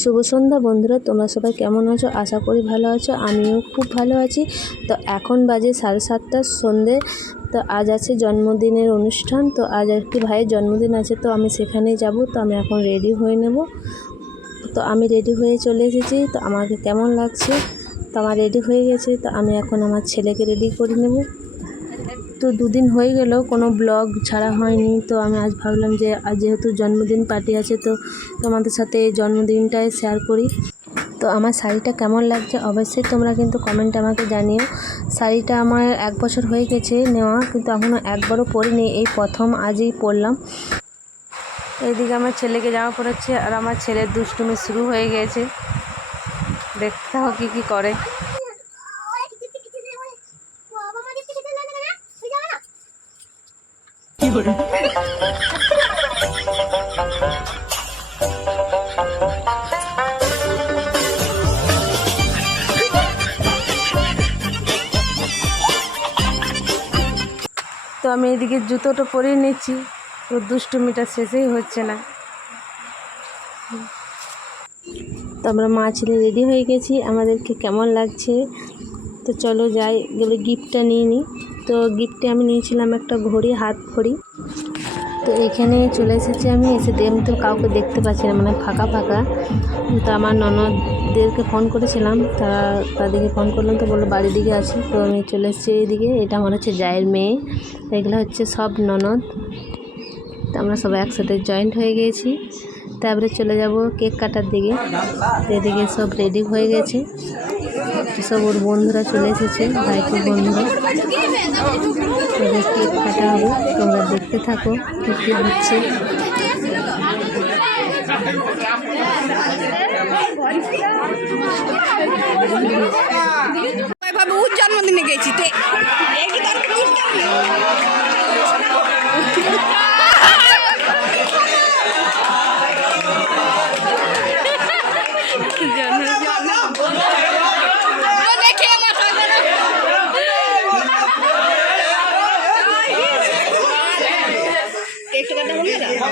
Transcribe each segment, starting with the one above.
শুভ সন্ধ্যা বন্ধুরা, তোমরা সবাই কেমন আছো? আশা করি ভালো আছো, আমিও খুব ভালো আছি। তো এখন বাজে সাড়ে সাতটার সন্ধে, তো আজ আছে জন্মদিনের অনুষ্ঠান, তো আজ আর কি ভাইয়ের জন্মদিন আছে, তো আমি সেখানেই যাব, তো আমি এখন রেডি হয়ে নেব। তো আমি রেডি হয়ে চলে এসেছি, তো আমাকে কেমন লাগছে? তো আমার রেডি হয়ে গেছে, তো আমি এখন আমার ছেলেকে রেডি করে নেব। তো দুদিন হয়ে গেল, কোনো ব্লগ ছাড়া হয়নি। তো আমি আজ ভাবলাম যে, আজ যেহেতু জন্মদিন পার্টি আছে, তো তোমাদের সাথে জন্মদিনটাই শেয়ার করি। তো আমার শাড়িটা কেমন লাগছে অবশ্যই তোমরা কিন্তু কমেন্ট আমাকে জানিও। শাড়িটা আমার এক বছর হয়ে গেছে নেওয়া, কিন্তু এখনও একবারও পরিনি, এই প্রথম আজই পরলাম। এইদিকে আমার ছেলেকে জামা পড়াচ্ছে আর আমার ছেলের দুষ্টুমি শুরু হয়ে গেছে। দেখতে হোক কী কী করে। তো আমি এদিকে জুতোটা পরিয়ে নিচ্ছি। তো দুষ্টুমিটা শেষেই হচ্ছে না। তো আমরা মা ছেলে রেডি হয়ে গেছি। আমাদেরকে কেমন লাগছে? তো চলো যাই এবারে গিফটটা নিয়ে নিই তো গিফটে আমি নিয়েছিলাম একটা ঘড়ি, হাত ঘড়ি। তো এখানে চলে এসেছি আমি, এসে আমি তো কাউকে দেখতে পাচ্ছি না মানে ফাঁকা ফাঁকা। তো আমার ননদদেরকে ফোন করেছিলাম, তারা তাদেরকে ফোন করলাম, তো বলল বাড়ির দিকে আছি তো আমি চলে এসেছি এইদিকে, এটা আমার হচ্ছে জায়ের মেয়ে, এগুলো হচ্ছে সব ননদ। তো আমরা সবাই একসাথে জয়েন্ট হয়ে গিয়েছি তারপরে চলে যাব কেক কাটার দিকে এদিকে সব রেডি হয়ে গেছে। সব ওর বন্ধুরা চলে এসেছে ভাইপুর বন্ধুরা ওদের কেক কাটা হবে তোমরা দেখতে থাকো কী হচ্ছে জন্মদিনে গেছি তো।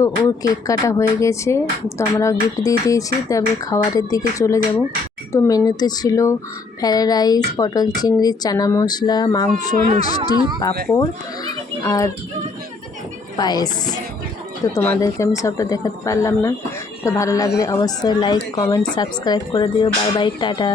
তো ওর কেক কাটা হয়ে গেছে, তো আমরা গিফট দিয়ে দিয়েছি, তারপরে খাবারের দিকে চলে যাব। তো মেনুতে ছিল ফ্রায়েড রাইস, পটল চিংড়ি, চানা মশলা, মাংস, মিষ্টি, পাঁপড় আর পায়েস। তো তোমাদেরকে আমি সবটা দেখাতে পারলাম না। তো ভালো লাগলে অবশ্যই লাইক কমেন্ট সাবস্ক্রাইব করে দিও। Bye bye tata.